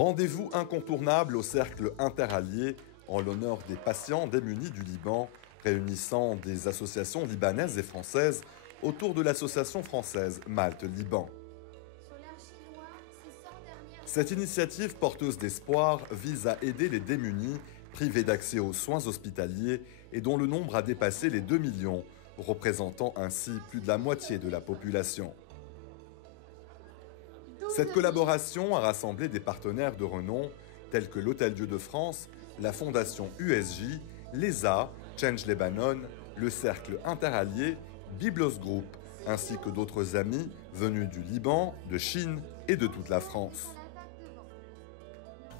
Rendez-vous incontournable au cercle interallié en l'honneur des patients démunis du Liban, réunissant des associations libanaises et françaises autour de l'association française Malte-Liban. Cette initiative porteuse d'espoir vise à aider les démunis, privés d'accès aux soins hospitaliers et dont le nombre a dépassé les 2 millions, représentant ainsi plus de la moitié de la population. Cette collaboration a rassemblé des partenaires de renom tels que l'Hôtel-Dieu de France, la Fondation USJ, l'ESA, Change Lebanon, le Cercle Interallié, Biblos Group, ainsi que d'autres amis venus du Liban, de Chine et de toute la France.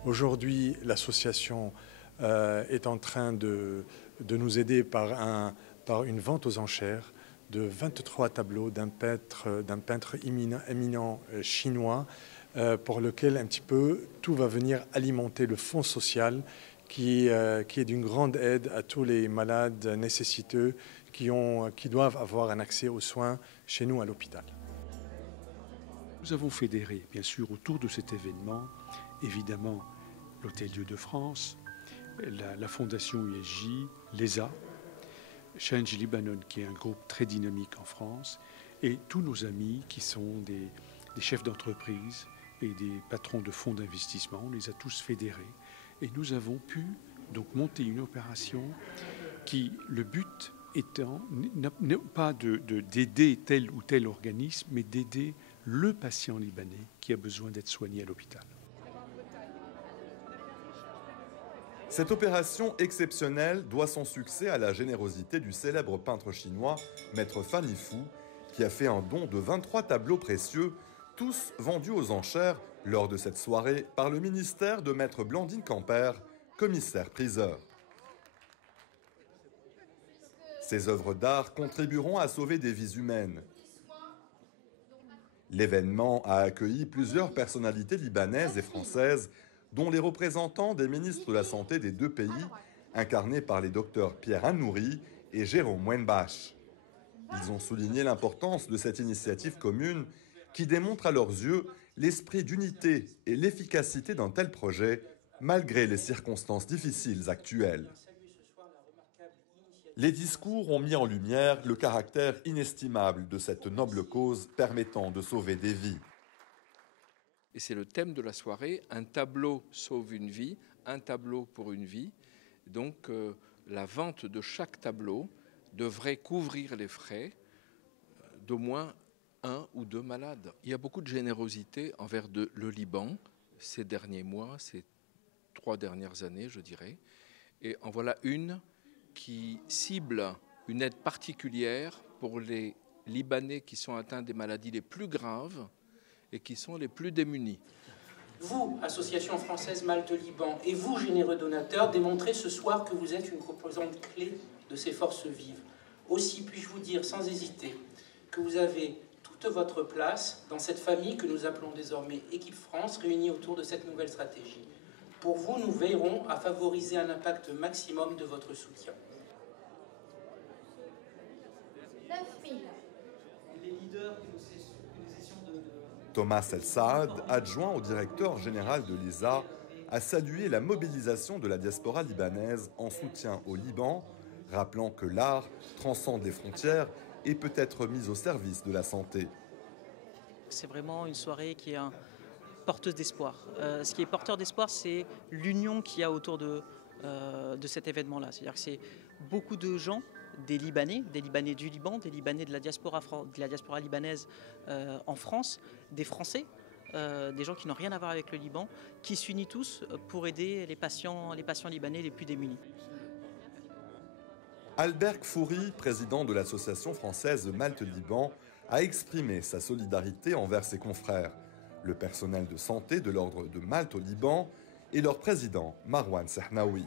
Aujourd'hui, l'association est en train de nous aider par une vente aux enchères de 23 tableaux d'un peintre éminent chinois pour lequel un petit peu tout va venir alimenter le fonds social qui est d'une grande aide à tous les malades nécessiteux qui doivent avoir un accès aux soins chez nous à l'hôpital. Nous avons fédéré, bien sûr, autour de cet événement, évidemment, l'Hôtel-Dieu de France, la Fondation USJ, l'ESA, Change Lebanon, qui est un groupe très dynamique en France, et tous nos amis qui sont des chefs d'entreprise et des patrons de fonds d'investissement. On les a tous fédérés. Et nous avons pu donc monter une opération qui, le but étant, n'est pas d'aider tel ou tel organisme, mais d'aider le patient libanais qui a besoin d'être soigné à l'hôpital. Cette opération exceptionnelle doit son succès à la générosité du célèbre peintre chinois, Maître Fan Yifu, qui a fait un don de 23 tableaux précieux, tous vendus aux enchères lors de cette soirée par le ministère de Maître Blandine Camper, commissaire-priseur. Ces œuvres d'art contribueront à sauver des vies humaines. L'événement a accueilli plusieurs personnalités libanaises et françaises, dont les représentants des ministres de la Santé des deux pays, incarnés par les docteurs Pierre Annouri et Jérôme Wenbach. Ils ont souligné l'importance de cette initiative commune qui démontre à leurs yeux l'esprit d'unité et l'efficacité d'un tel projet, malgré les circonstances difficiles actuelles. Les discours ont mis en lumière le caractère inestimable de cette noble cause permettant de sauver des vies. Et c'est le thème de la soirée, un tableau sauve une vie, un tableau pour une vie. Donc la vente de chaque tableau devrait couvrir les frais d'au moins 1 ou 2 malades. Il y a beaucoup de générosité envers le Liban ces derniers mois, ces 3 dernières années, je dirais. Et en voilà une qui cible une aide particulière pour les Libanais qui sont atteints des maladies les plus graves et qui sont les plus démunis. Vous, Association française Malte-Liban, et vous, généreux donateurs, démontrez ce soir que vous êtes une composante clé de ces forces vives. Aussi puis-je vous dire sans hésiter que vous avez toute votre place dans cette famille que nous appelons désormais Équipe France, réunie autour de cette nouvelle stratégie. Pour vous, nous veillerons à favoriser un impact maximum de votre soutien. 9000. Les leaders que nous essayons de... Thomas El Saad, adjoint au directeur général de l'ESA, a salué la mobilisation de la diaspora libanaise en soutien au Liban, rappelant que l'art transcende les frontières et peut être mis au service de la santé. C'est vraiment une soirée qui est porteuse d'espoir. Ce qui est porteur d'espoir, c'est l'union qu'il y a autour de cet événement-là. C'est-à-dire que c'est beaucoup de gens, des Libanais du Liban, des Libanais de la diaspora libanaise en France, des Français, des gens qui n'ont rien à voir avec le Liban, qui s'unissent tous pour aider les patients libanais les plus démunis. Albert Kfouri, président de l'association française Malte-Liban, a exprimé sa solidarité envers ses confrères, le personnel de santé de l'ordre de Malte au Liban et leur président Marwan Sehnaoui.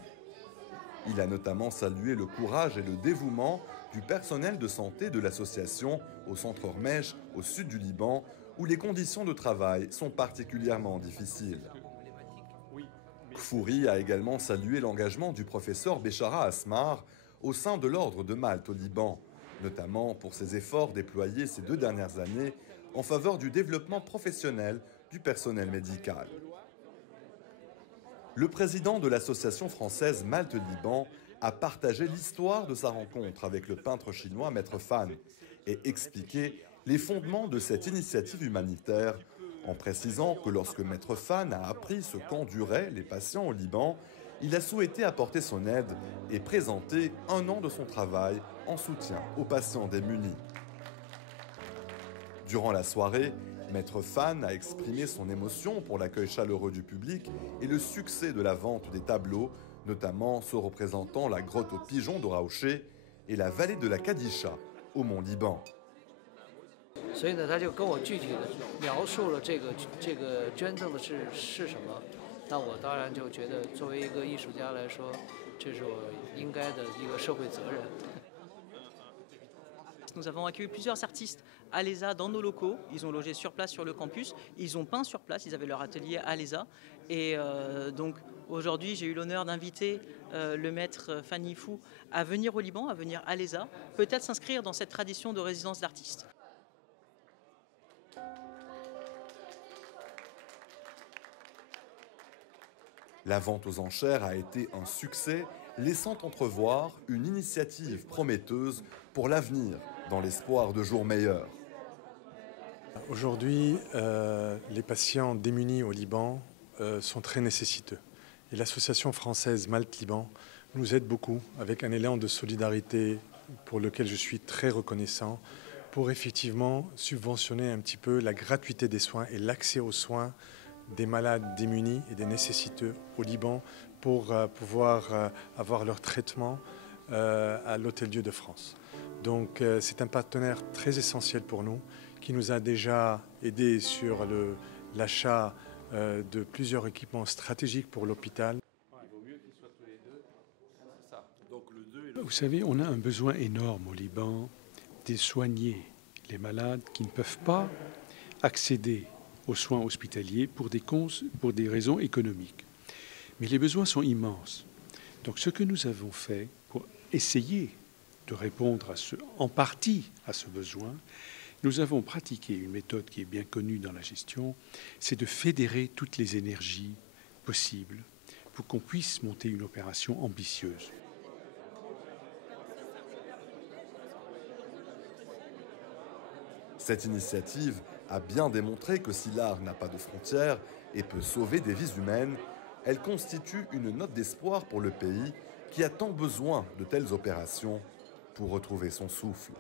Il a notamment salué le courage et le dévouement du personnel de santé de l'association au centre Hormèche, au sud du Liban, où les conditions de travail sont particulièrement difficiles. Kfouri a également salué l'engagement du professeur Béchara Asmar au sein de l'ordre de Malte au Liban, notamment pour ses efforts déployés ces 2 dernières années en faveur du développement professionnel du personnel médical. Le président de l'association française Malte-Liban a partagé l'histoire de sa rencontre avec le peintre chinois Maître Fan et expliqué les fondements de cette initiative humanitaire, en précisant que lorsque Maître Fan a appris ce qu'enduraient les patients au Liban, il a souhaité apporter son aide et présenter 1 an de son travail en soutien aux patients démunis. Durant la soirée, Maître Fan a exprimé son émotion pour l'accueil chaleureux du public et le succès de la vente des tableaux, notamment ceux représentant la grotte aux pigeons d'Oraouché et la vallée de la Kadisha au Mont Liban. 所以呢，他就跟我具体的描述了这个捐赠的是什么。那我当然就觉得，作为一个艺术家来说，这是我应该的一个社会责任。 Nous avons accueilli plusieurs artistes à l'ESA dans nos locaux. Ils ont logé sur place sur le campus. Ils ont peint sur place. Ils avaient leur atelier à l'ESA. Et donc aujourd'hui, j'ai eu l'honneur d'inviter le maître Fan Yifou à venir au Liban, à venir à l'ESA, peut-être s'inscrire dans cette tradition de résidence d'artistes. La vente aux enchères a été un succès, laissant entrevoir une initiative prometteuse pour l'avenir, dans l'espoir de jours meilleurs. Aujourd'hui, les patients démunis au Liban sont très nécessiteux. Et l'association française Malte-Liban nous aide beaucoup avec un élan de solidarité pour lequel je suis très reconnaissant, pour effectivement subventionner un petit peu la gratuité des soins et l'accès aux soins des malades démunis et des nécessiteux au Liban pour pouvoir avoir leur traitement à l'Hôtel-Dieu de France. Donc c'est un partenaire très essentiel pour nous qui nous a déjà aidé sur l'achat de plusieurs équipements stratégiques pour l'hôpital. Vous savez, on a un besoin énorme au Liban de soigner les malades qui ne peuvent pas accéder aux soins hospitaliers pour des raisons économiques. Mais les besoins sont immenses. Donc ce que nous avons fait pour essayer de répondre en partie à ce besoin, nous avons pratiqué une méthode qui est bien connue dans la gestion, c'est de fédérer toutes les énergies possibles pour qu'on puisse monter une opération ambitieuse. Cette initiative a bien démontré que si l'art n'a pas de frontières et peut sauver des vies humaines, elle constitue une note d'espoir pour le pays qui a tant besoin de telles opérations pour retrouver son souffle.